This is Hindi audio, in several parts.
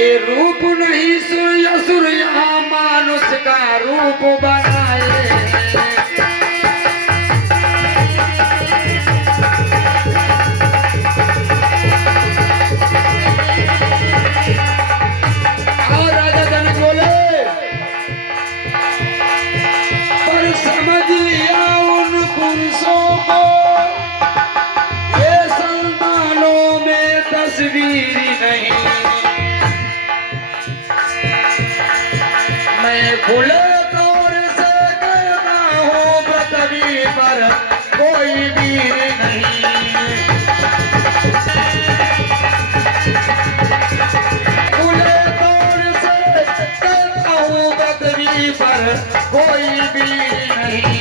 ये रूप नहीं असुर यहाँ मानुष का रूप बनाए। और राजा जनक बोले पर समझ लिया उन पुरुषों को ये संतानों में तस्वीर नहीं। मैं खुले तौर से कहता हूँ पृथ्वी पर कोई वीर नहीं। खुले तौर से कहता हूँ पृथ्वी पर कोई वीर नहीं।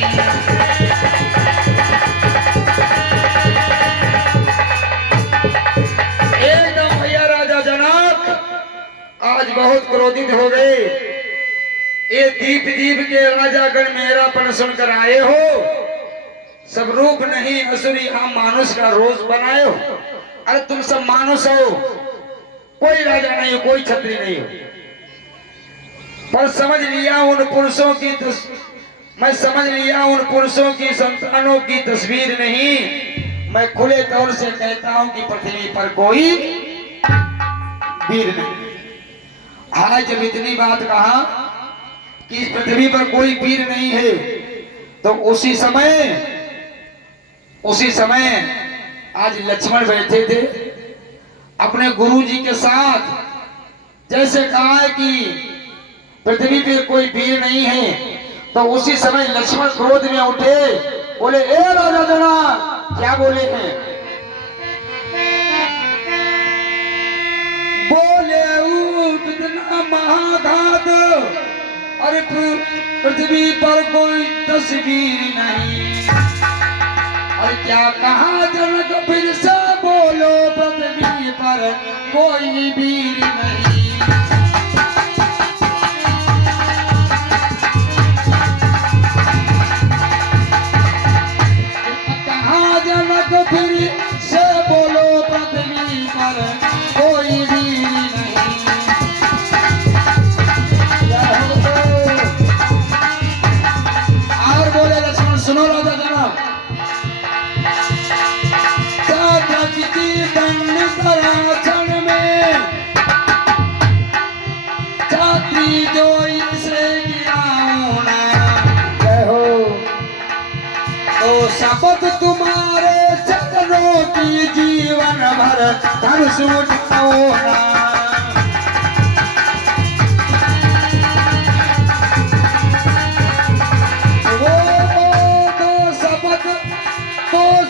एकदम भैया राजा जनक आज बहुत क्रोधित हो गए। ये दीप दीप के राजागण मेरा पण सुनकर आए हो, सब रूप नहीं असुरी हम मानुष का रोज बनाए हो। अरे तुम सब मानुष हो, कोई राजा नहीं हो, कोई छत्री नहीं हो। पर समझ लिया उन पुरुषों की मैं समझ लिया उन पुरुषों की संतानों की तस्वीर नहीं। मैं खुले तौर से कहता हूं कि पृथ्वी पर कोई वीर नहीं। हालांकि जब इतनी बात कहा कि इस पृथ्वी पर कोई वीर नहीं है, तो उसी समय आज लक्ष्मण बैठे थे अपने गुरुजी के साथ। जैसे कहा है कि पृथ्वी पर कोई वीर नहीं है, तो उसी समय लक्ष्मण क्रोध में उठे, बोले ए राजा जनक। क्या बोले हैं? बोले कितना महाघात, अरे पृथ्वी पर कोई तस्वीर नहीं। और क्या कहा जनक फिर से बोलो पृथ्वी पर कोई वीर नहीं। कहा जनक फिर से बोलो पृथ्वी पर कोई वीर नहीं। और बोले लक्ष्मण सुनो राजा जनक, क्षण में छात्री जो इसे गिराऊं ना कहो, तो शपथ तुम्हारे चरणों की जीवन भर धनुष उठाओ ना।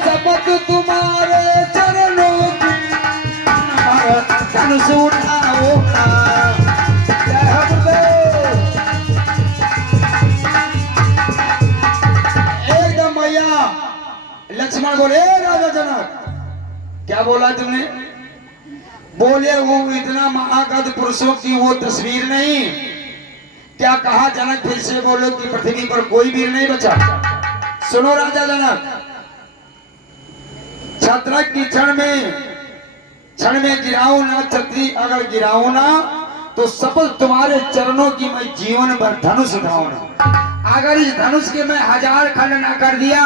शपथ तुम्हारे चरणों की धनुष उठाओ ना। एकदम भैया लक्ष्मण बोले राजा जनक क्या बोला तुमने? बोले वो इतना महागध पुरुषों की वो तस्वीर नहीं। क्या कहा जनक फिर से बोलो कि पृथ्वी पर कोई वीर नहीं बचा। सुनो राजा जनक, छत्र की क्षण में गिराऊं ना छत्री, अगर गिराऊं ना तो शपथ तुम्हारे चरणों की मैं जीवन भर धनुष उठाऊं ना। अगर इस धनुष के मैं 1000 खंड ना कर दिया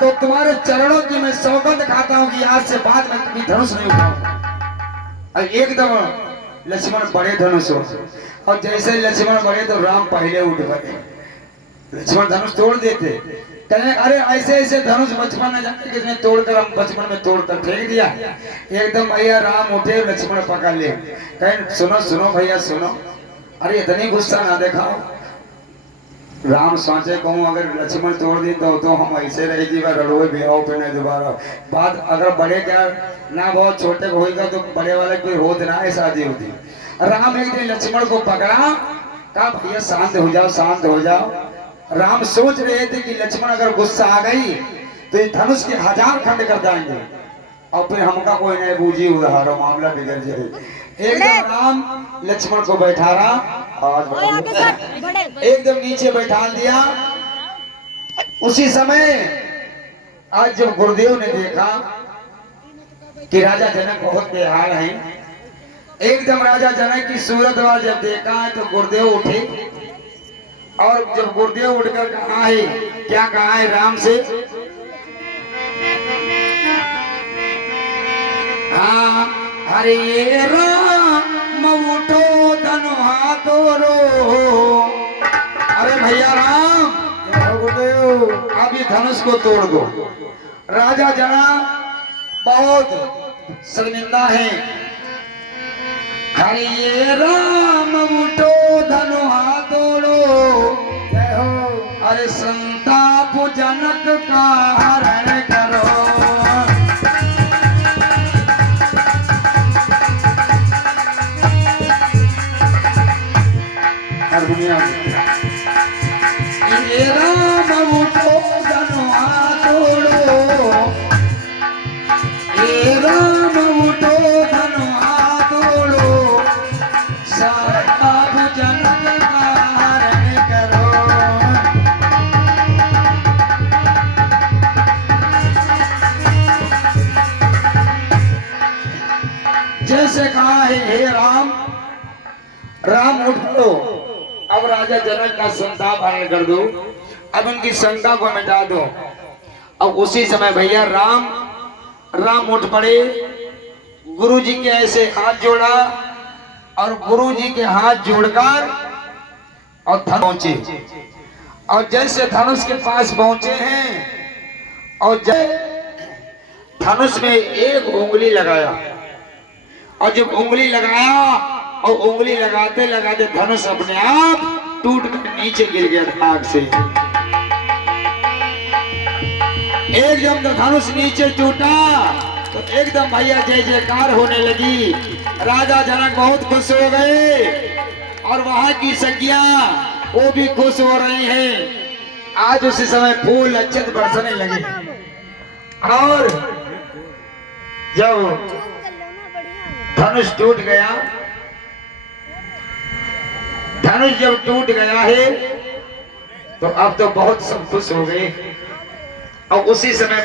तो तुम्हारे चरणों की मैं सौगंध खाता हूं कि आज से बाद में कभी धनुष नहीं उठाऊंगा। एकदम लक्ष्मण बड़े धनुष हो, और जैसे लक्ष्मण बड़े तो राम पहले उठ गए। लक्ष्मण धनुष तोड़ देते, कहे अरे ऐसे ऐसे धनुष बचपन में जाके किसने तोड़कर, हम बचपन में तोड़कर फेंक दिया। एकदम भैया राम उठे, लक्ष्मण पकड़ ले, कहे सुनो सुनो भैया सुनो, अरे इतनी गुस्सा ना दिखाओ। राम सोचे कहूँ अगर लक्ष्मण तोड़ दी तो हम ऐसे रह जीवा रड़ोए बिहाव पे नहीं दोबारा बात। अगर बड़े क्या ना बहुत छोटे को होगा तो बड़े वाले कोई होत ना है शादी होती। राम एक दिन लक्ष्मण को पकड़ा, कहा भैया शांत हो जाओ शांत हो जाओ। राम सोच रहे थे कि लक्ष्मण अगर गुस्सा आ गई तो इस धनुष के 1000 खंड कर देंगे और फिर हमका कोई नहीं बूझी उधारो मामला बिगड़ जाए। एकदम राम लक्ष्मण को बैठा रहा, एकदम नीचे बैठा दिया। उसी समय आज जब गुरुदेव ने देखा कि राजा जनक बहुत बेहाल हैं, एकदम राजा जनक की सूरत वाल जब देखा है तो गुरुदेव उठे, और जब गुरुदेव उठकर कहा है, क्या कहा है राम से? हाँ, अरे ये राम उठो धनु हाथों रो। अरे भैया राम, अब ये धनुष को तोड़ दो। राजा जनक बहुत शर्मिंदा है। अरे ये राम उठो धनु हाथों रो, अरे संताप जनक का हरण करो। हर दुनिया ये राम उठो धनु हाथों रो, ये राम उठो धनु हाथों रो, संताप जनक का हरण करो। जैसे कहा है, हे राम, राम उठो, अब राजा जनक का संताप हरण कर दो, अब उनकी शंका को मिटा दो। अब उसी समय भैया राम उठ पड़े, गुरु जी के ऐसे हाथ जोड़ा, और गुरु जी के हाथ जोड़कर और पहुंचे, और जैसे धनुष के पास पहुंचे हैं, और धनुष में एक उंगली लगाया, और जब उंगली लगाया, और उंगली लगाते लगाते धनुष अपने आप टूट कर नीचे गिर गया आग से। एकदम तो धनुष नीचे टूटा, तो एकदम भैया जय जयकार होने लगी। राजा जनक बहुत खुश हो गए, और वहां की सखियां वो भी खुश हो रही हैं। आज उसी समय फूल अक्षत बरसने लगे, और जब धनुष टूट गया, धनुष जब टूट गया है, तो अब तो बहुत सब खुश हो गए। और उसी समय